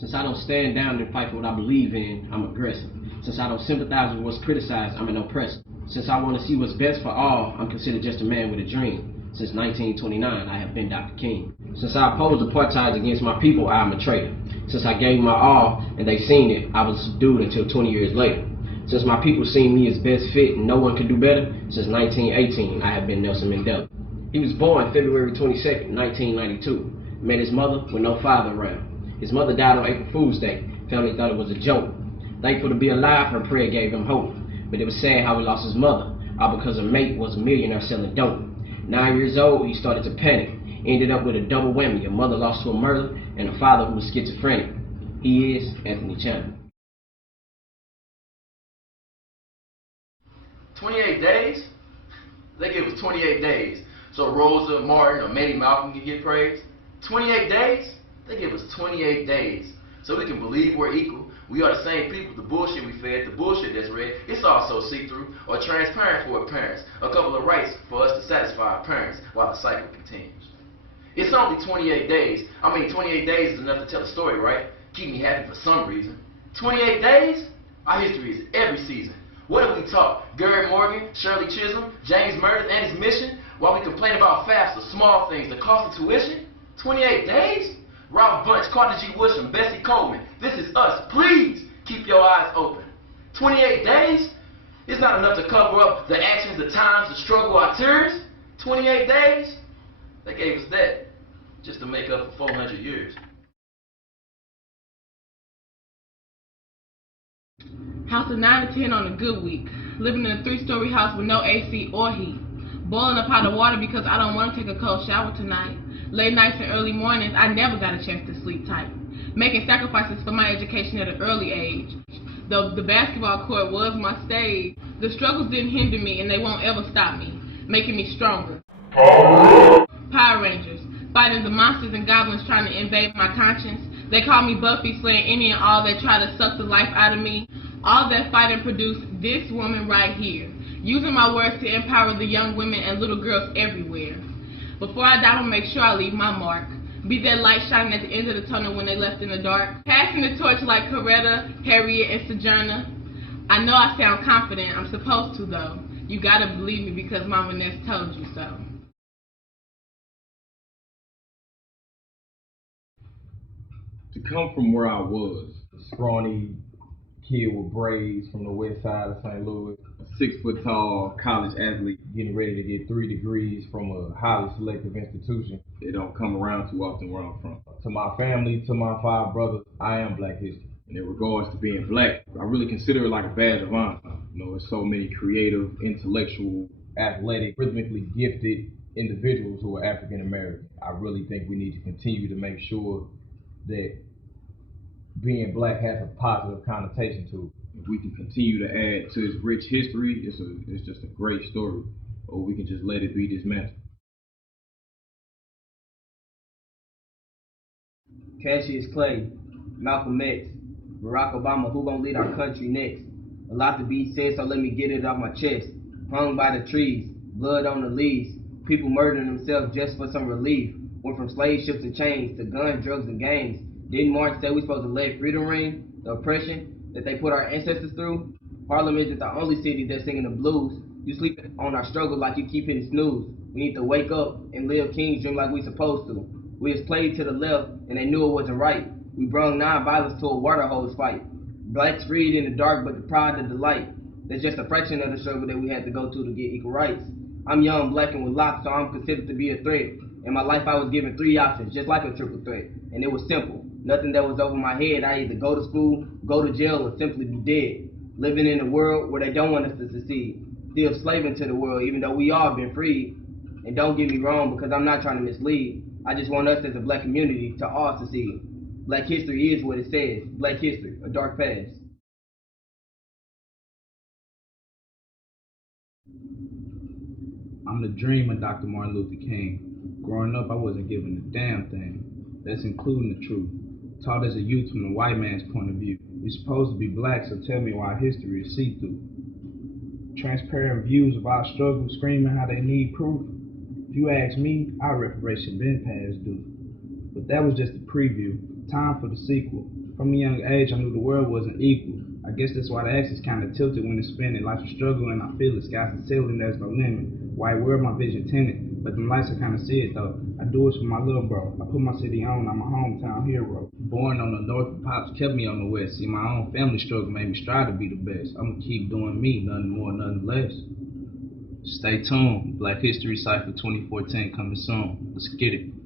Since I don't stand down and fight for what I believe in, I'm aggressive. Since I don't sympathize with what's criticized, I'm an oppressor. Since I want to see what's best for all, I'm considered just a man with a dream. Since 1929, I have been Dr. King. Since I opposed apartheid against my people, I am a traitor. Since I gave my all and they seen it, I was subdued until 20 years later. Since my people seen me as best fit and no one could do better, since 1918, I have been Nelson Mandela. He was born February 22nd, 1992. Met his mother with no father around. His mother died on April Fool's Day. Family thought it was a joke. Thankful to be alive, her prayer gave him hope. But it was sad how he lost his mother, all because a mate was a millionaire selling dope. 9 years old, he started to panic. Ended up with a double whammy, a mother lost to a murder, and a father who was schizophrenic. He is Anthony Chandler. 28 days? They give us 28 days. So Rosa, Martin, or Maddie Malcolm can get praised. 28 days? They give us 28 days. So we can believe we're equal. We are the same people. The bullshit we fed, the bullshit that's read, it's also see-through or transparent for our parents. A couple of rights for us to satisfy our parents while the cycle continues. It's only 28 days. 28 days is enough to tell a story, right? Keep me happy for some reason. 28 days? Our history is every season. What have we taught? Gary Morgan, Shirley Chisholm, James Meredith, and his mission? While we complain about FAFSA, small things, the cost of tuition? 28 days? Ralph Bunch, Carter G. Woodson, Bessie Coleman. This is us. Please keep your eyes open. 28 days? It's not enough to cover up the actions, the times, the struggle, our tears. 28 days? They gave us that just to make up for 400 years. House of 9 to 10 on a good week. Living in a 3-story house with no AC or heat. Boiling a pot of water because I don't want to take a cold shower tonight. Late nights and early mornings, I never got a chance to sleep tight. Making sacrifices for my education at an early age. Though the basketball court was my stage, the struggles didn't hinder me and they won't ever stop me, making me stronger. Power Rangers, fighting the monsters and goblins trying to invade my conscience. They call me Buffy, slaying any and all that try to suck the life out of me. All that fighting produced this woman right here, using my words to empower the young women and little girls everywhere. Before I die, I'll make sure I leave my mark. Be that light shining at the end of the tunnel when they left in the dark. Passing the torch like Coretta, Harriet, and Sojourner. I know I sound confident, I'm supposed to though. You gotta believe me because Mama Ness told you so. To come from where I was, a scrawny kid with braids from the west side of St. Louis, a 6-foot-tall college athlete getting ready to get 3 degrees from a highly selective institution. They don't come around too often where I'm from. To my family, to my 5 brothers, I am Black history. And in regards to being Black, I really consider it like a badge of honor. You know, there's so many creative, intellectual, athletic, rhythmically gifted individuals who are African American. I really think we need to continue to make sure that being Black has a positive connotation to it. If we can continue to add to its rich history, it's just a great story. Or we can just let it be dismantled. Cassius Clay, Malcolm X, Barack Obama, who gonna lead our country next? A lot to be said, so let me get it off my chest. Hung by the trees, blood on the leaves, people murdering themselves just for some relief. Went from slave ships and chains to guns, drugs, and gangs. Didn't Martin say we supposed to let freedom ring? The oppression that they put our ancestors through? Harlem isn't the only city that's singing the blues. You sleep on our struggle like you keep hitting snooze. We need to wake up and live King's dream like we supposed to. We was played to the left and they knew it wasn't right. We brung non-violence to a water hose fight. Blacks freed in the dark but deprived of the light. That's just a fraction of the struggle that we had to go to get equal rights. I'm young, Black, and with locks, so I'm considered to be a threat. In my life I was given 3 options, just like a triple threat. And it was simple. Nothing that was over my head. I either go to school, go to jail, or simply be dead. Living in a world where they don't want us to succeed. Still slaving to the world, even though we all been freed. And don't get me wrong, because I'm not trying to mislead. I just want us as a Black community to all succeed. Black history is what it says. Black history, a dark past. I'm the dream of Dr. Martin Luther King. Growing up, I wasn't given a damn thing. That's including the truth. Taught as a youth from the white man's point of view. We're supposed to be Black, so tell me why history is see-through. Transparent views of our struggle screaming how they need proof. If you ask me, our reparation been past due. But that was just a preview. Time for the sequel. From a young age, I knew the world wasn't equal. I guess that's why the axis kind of tilted when it's spinning. Life's a struggle and I feel it. Sky's the ceiling, there's no limit. White world, my vision tinted, but them lights I kind of see it though. I do it for my little bro. I put my city on, I'm a hometown hero. Born on the north, but pops kept me on the west. See, my own family struggle made me strive to be the best. I'ma keep doing me, nothing more, nothing less. Stay tuned. Black History Cypher 2014 coming soon. Let's get it.